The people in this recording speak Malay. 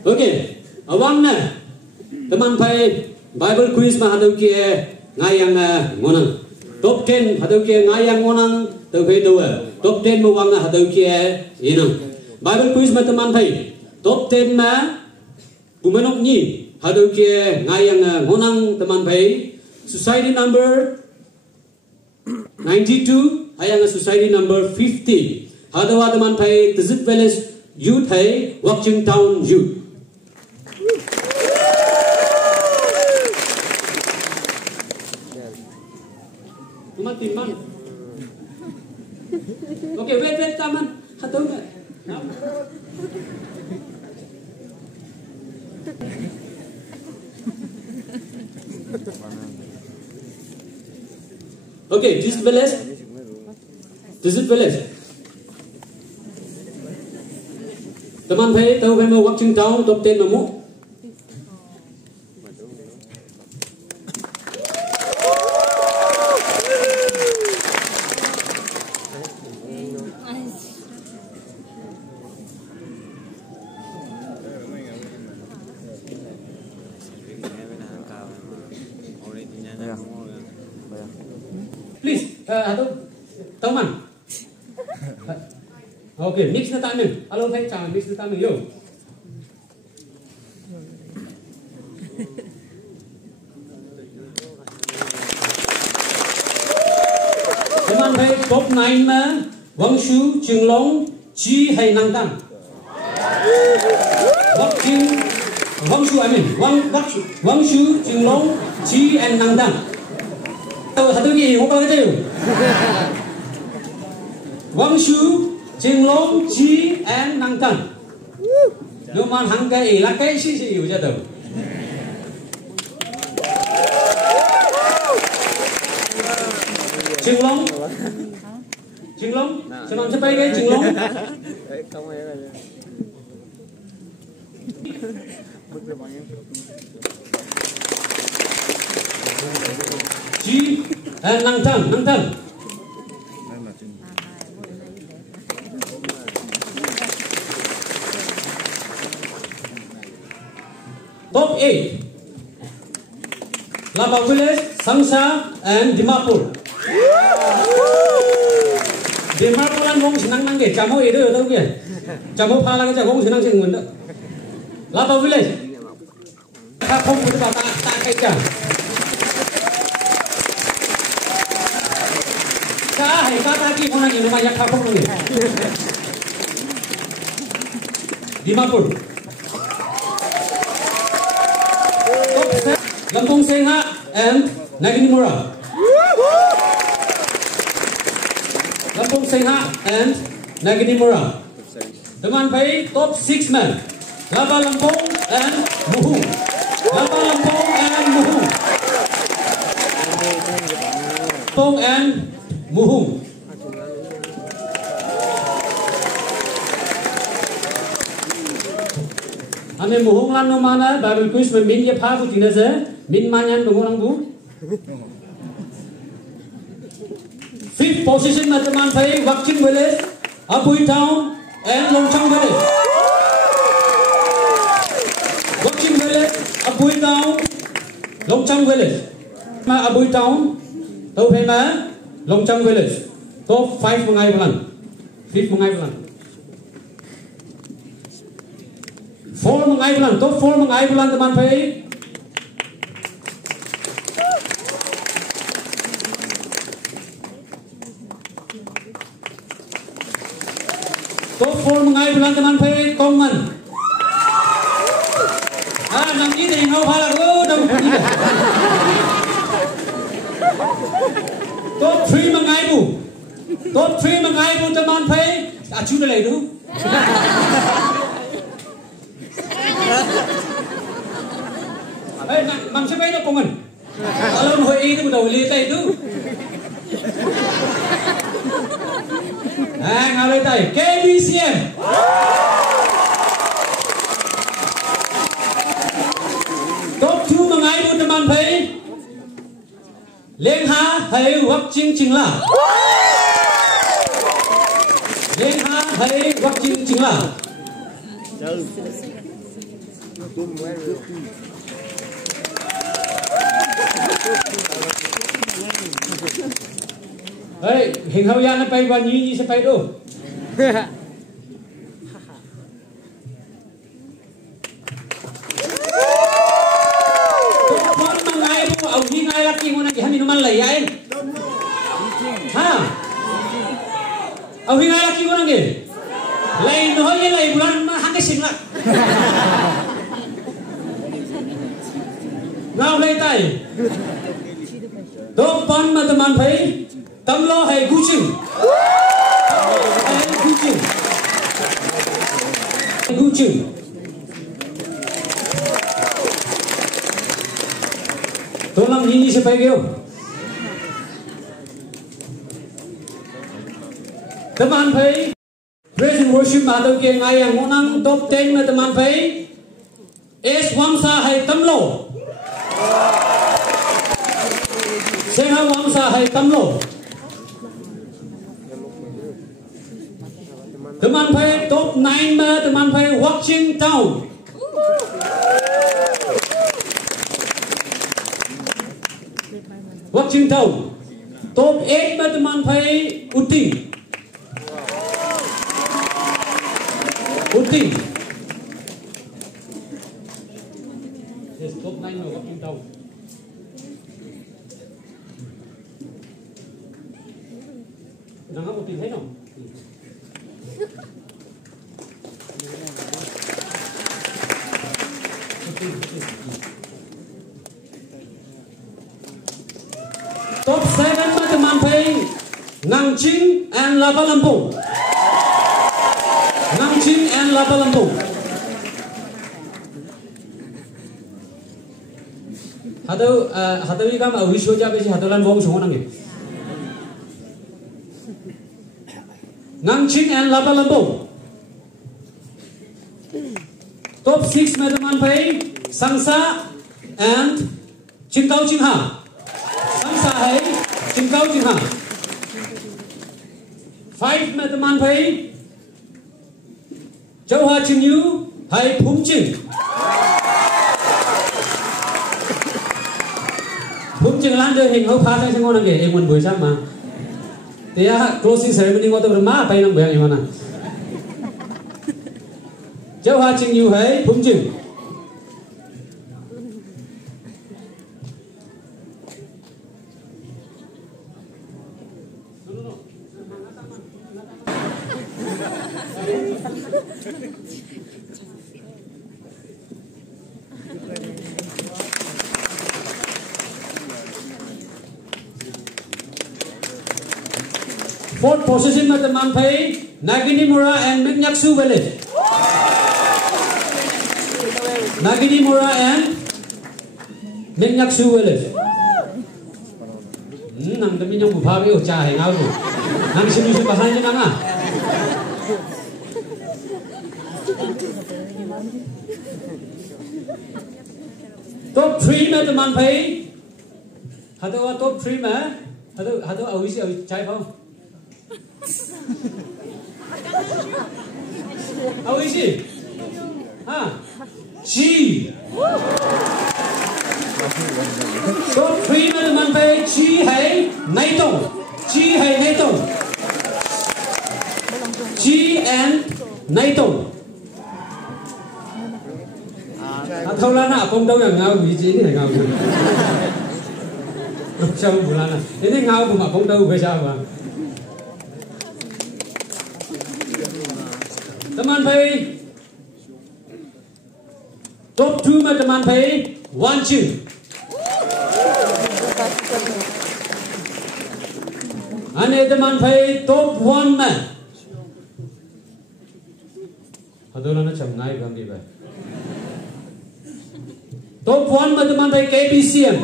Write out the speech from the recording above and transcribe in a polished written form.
Okay, awang na teman pai Bible quiz ma hadau kia ngayang ngonang. Top 10 hadau kia ngayang ngonang tau pai tu. Top 10 mawang na hadau kia inang. Bible quiz ma teman pai top 10 ma bumanok ni hadau kia ngayang ngonang teman pai society number 92 ayang society number 50. Hadawa teman pai Tizit Village Youth hai Watching Town Youth. Tuman timan. Okay, wait taman. Hadaw na. Okay, Tizit Village. Tizit Village. Teman pai tahu pai mau Watching Town top 10 mamu. Please, tahu man. Okay, mix na tayo. Alo tayo chang mix na tayo yo. Teman pai top 9 ma Wang Shu, Ching Long, Chi hay Nang Tang. Wang Shu, I mean Wang Shu, Ching Long, Chi and Nang Tang. Hatu ni, apa kata you? Wang Shu, Ching Long, Chi and Nang Tang. Nếu mà hàng cái là cái gì hiểu ra đâu. Ching Long, sao mà sẽ bay cái Ching Long? Chi and Nang Tang. Top 8 Labao Village, Sangsa and Dimapur. Dimapur lan wong senang nang ke jamo itu tahu ke? Jamo pala ke wong senang sing ngun. Labao Village. Kapong itu tak kaja. Hai kata ki kona ni rumah kapong ni. Dimapur. Lampung Sengha and Naginimura. Lampung Sengha and Naginimura. Teman pai top 6 man. Laba Lampung and Muhung. Laba Lampung and Muhung. Lampung and Muhung. Ane Muhung lan no mana Bible quiz me min ye pha bu tina se min manyan bu ngorang bu. 5th position ma teman pai Watching Village, Apui Town and Longchang Village. Watching Village, Apui Town, Longchang Village. Ma Apui Town tau pai ma Longchang Village. Top 5 mengai bulan. 5 mengai bulan. 4 mengai bulan, top 4 mengai bulan teman pai. Top 4 mengai bulan teman pai Konyak. Nang ini yang kau pala dong. Top 3 mengai bu. Top 3 mengai bu teman pai. Acu dah lagi tu. Mang siapa itu kongan? Kalau mau itu betul lihat itu. Ngalai tay KBCM. Top 2 mengai bu teman pai. Leng ha hai Watching Ching La. Leng ha hai Watching Ching La. Hey, hình hậu ya nó bay vào như sẽ bay đâu. Con mà ngay bu ông đi ngay lắc kinh con này mình nó lấy ai? Ha? Ông đi ngay lắc kinh con này. Lấy nó hơi lấy bulan mà hàng cái xinh lắm. Nào lấy tay. Top one mà teman phải tâm lo hay Gucci. Gucci. Tolong ini supaya kau. Teman phải praise and worship mà đâu kia ngay yang ngonang top 10 mà teman phải es wamsa hay tâm lo. Seha wamsa hay tâm lo. Teman phải top 9 mà teman phải watching town. Watching town. Top 8 mà teman phải uting. Uting. Yes, top 9 mà watching town. Đang học uting thấy không? Top 7 mà teman phải Ngang Ching and Lava Lampung. Ngang Ching and Lava Lampung. Hado ika ma wish ho jabe si hado lan bong sungo nangi. Ngang Ching and Lava Lampung. Top 6 में teman phải Sangsa and Chingkau Chingha. Sangsa है Chingkau Chingha. 5 में teman phải Châu Hoa Ching Yu hay Phum Ching. Phum Ching lan đời hình hậu phá sang ngon nè em muốn buổi sáng mà. Thì closing ceremony ngồi tôi má bay nằm bèo như mà. Châu Hoa Ching Yu hay Phum Ching. Fourth position में teman phải Nagini Mura and Minyaksu village. Nagini Mura and Minyaksu village. Nang demi nyong bupa bi uca hai ngau tu. Nang sini sini bahasa je nang ah. Top 3 में teman phải hado top 3 में hado awisi cai phau. Awisi. Ha. Chi. Top 3 में teman phải chi hai nai tong. Chi hai nai tong. Chi and nai tong. Thâu lan à công đâu là ngao vị trí này ngao. Sao không lan à? Thế này ngao mà công đâu phải sao mà? Teman phải top 2 mà teman phải one chữ. Anh ấy teman phải top 1 mà. Hado lan nó chậm ngay không đi vậy. Top 1 mà teman phải KBCM.